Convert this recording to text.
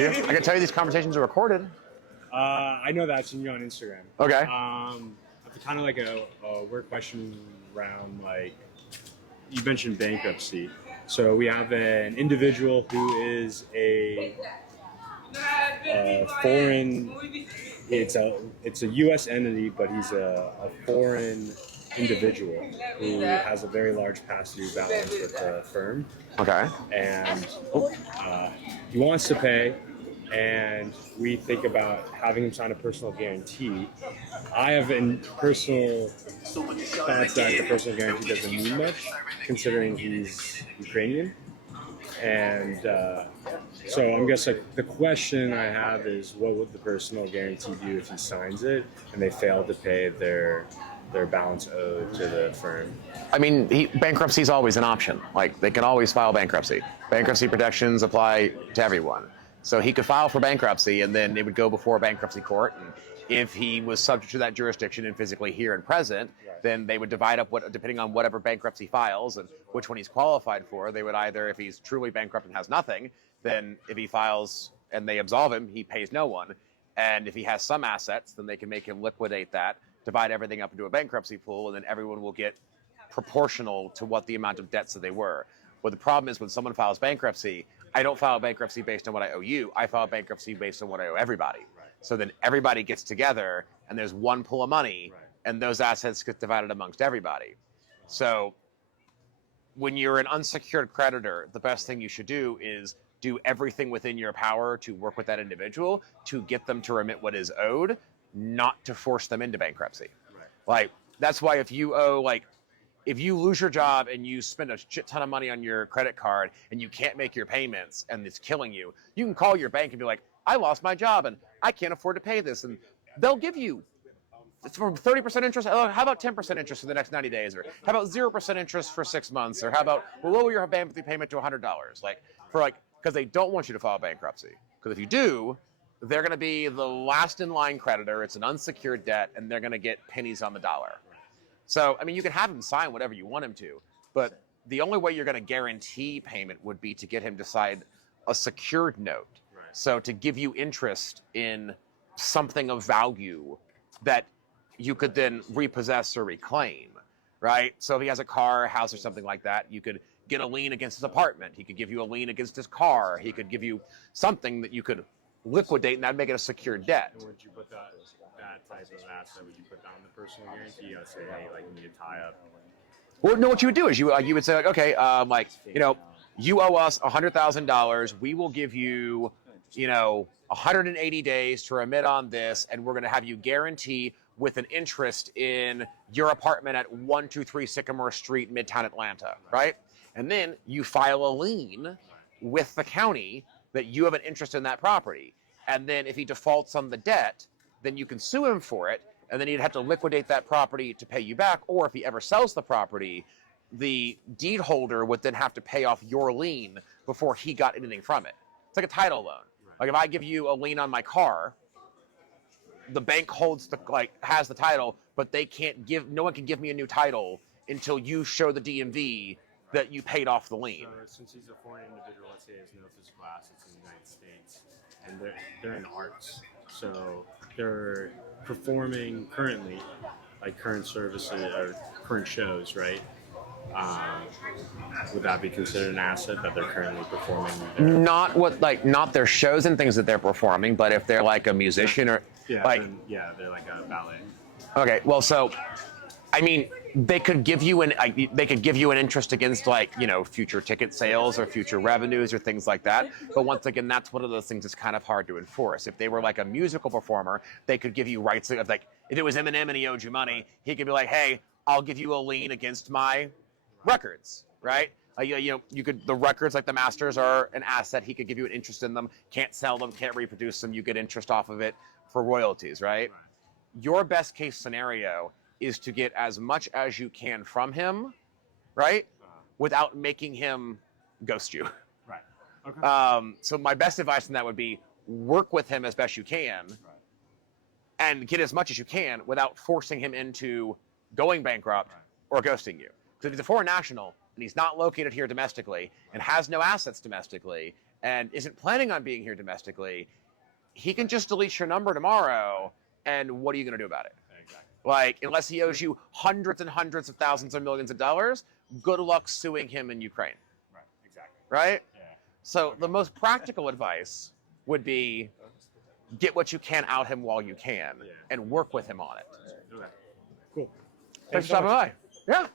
I can tell you these conversations are recorded. I know that. I've seen you on Instagram. Okay. Kind of like a work question around, like, you mentioned bankruptcy. So we have an individual who is a foreign. It's a U.S. entity, but he's a foreign individual who has a very large past due balance with the firm. Okay. And he wants to pay, and we think about having him sign a personal guarantee. I have in personal thoughts that the personal guarantee doesn't mean much, considering he's Ukrainian. And so I'm guess like the question I have is, what would the personal guarantee do if he signs it and they fail to pay their balance owed to the firm? I mean, bankruptcy is always an option. Like, they can always file bankruptcy. Bankruptcy protections apply to everyone. So he could file for bankruptcy, and then it would go before a bankruptcy court. And if he was subject to that jurisdiction and physically here and present, then they would divide up depending on whatever bankruptcy files and which one he's qualified for. They would either, if he's truly bankrupt and has nothing, then if he files and they absolve him, he pays no one. And if he has some assets, then they can make him liquidate that, divide everything up into a bankruptcy pool, and then everyone will get proportional to what the amount of debts that they were. But the problem is, when someone files bankruptcy, I don't file bankruptcy based on what I owe you. I file bankruptcy based on what I owe everybody. Right. So then everybody gets together, and there's one pool of money, Right. and those assets get divided amongst everybody. So when you're an unsecured creditor, the best thing you should do is do everything within your power to work with that individual to get them to remit what is owed, not to force them into bankruptcy. Right. Like, that's why if you owe, like, if you lose your job and you spend a shit ton of money on your credit card and you can't make your payments and it's killing you, you can call your bank and be like, I lost my job and I can't afford to pay this. And they'll give you, it's for 30% interest. How about 10% interest for the next 90 days? Or how about 0% interest for 6 months? Or how about, we'll lower your bankruptcy payment to $100? Because they don't want you to file bankruptcy. Because if you do, they're going to be the last in line creditor. It's an unsecured debt, and they're going to get pennies on the dollar. So, I mean, you can have him sign whatever you want him to, but the only way you're going to guarantee payment would be to get him to sign a secured note. Right. So to give you interest in something of value that you could then repossess or reclaim, right? So if he has a car, a house, or something like that, you could get a lien against his apartment. He could give you a lien against his car. He could give you something that you could liquidate, and that'd make it a secured debt. And would you put that type of asset, would you put down the personal guarantee? I'd say, hey, like, you need to tie up. Well, no, what you would do is you would say, like, okay, you owe us $100,000. We will give you, 180 days to remit on this, and we're going to have you guarantee with an interest in your apartment at 123 Sycamore Street, Midtown Atlanta, right? And then you file a lien with the county that you have an interest in that property. And then if he defaults on the debt, then you can sue him for it, and then he'd have to liquidate that property to pay you back. Or if he ever sells the property, the deed holder would then have to pay off your lien before he got anything from it. It's like a title loan. Right. Like, if I give you a lien on my car, the bank has the title, but no one can give me a new title until you show the DMV that you paid off the lien. So since he's a foreign individual, let's say he has no physical assets in the United States, and they're in arts, so they're performing currently, like current services or current shows, right? Would that be considered an asset that they're currently performing? Not their shows and things that they're performing, but if they're like a musician or they're like a ballet. Okay, well, so, I mean, they could give you an interest against, future ticket sales or future revenues or things like that. But once again, that's one of those things that's kind of hard to enforce. If they were like a musical performer, they could give you rights of, like, if it was Eminem and he owed you money, he could be like, hey, I'll give you a lien against my records, right? The records, like the masters, are an asset. He could give you an interest in them. Can't sell them, can't reproduce them. You get interest off of it for royalties, right? Your best case scenario is to get as much as you can from him, right? Without making him ghost you. Right. Okay. So my best advice on that would be work with him as best you can, and get as much as you can without forcing him into going bankrupt or ghosting you. Because if he's a foreign national and he's not located here domestically and has no assets domestically, and isn't planning on being here domestically, he can just delete your number tomorrow, and what are you going to do about it? Exactly. Like, unless he owes you hundreds and hundreds of thousands or millions of dollars, good luck suing him in Ukraine. Right. Exactly. Right? Yeah. So the most practical advice would be get what you can out him while you can, and work with him on it. Okay. Cool. Thanks for stopping by. Yeah.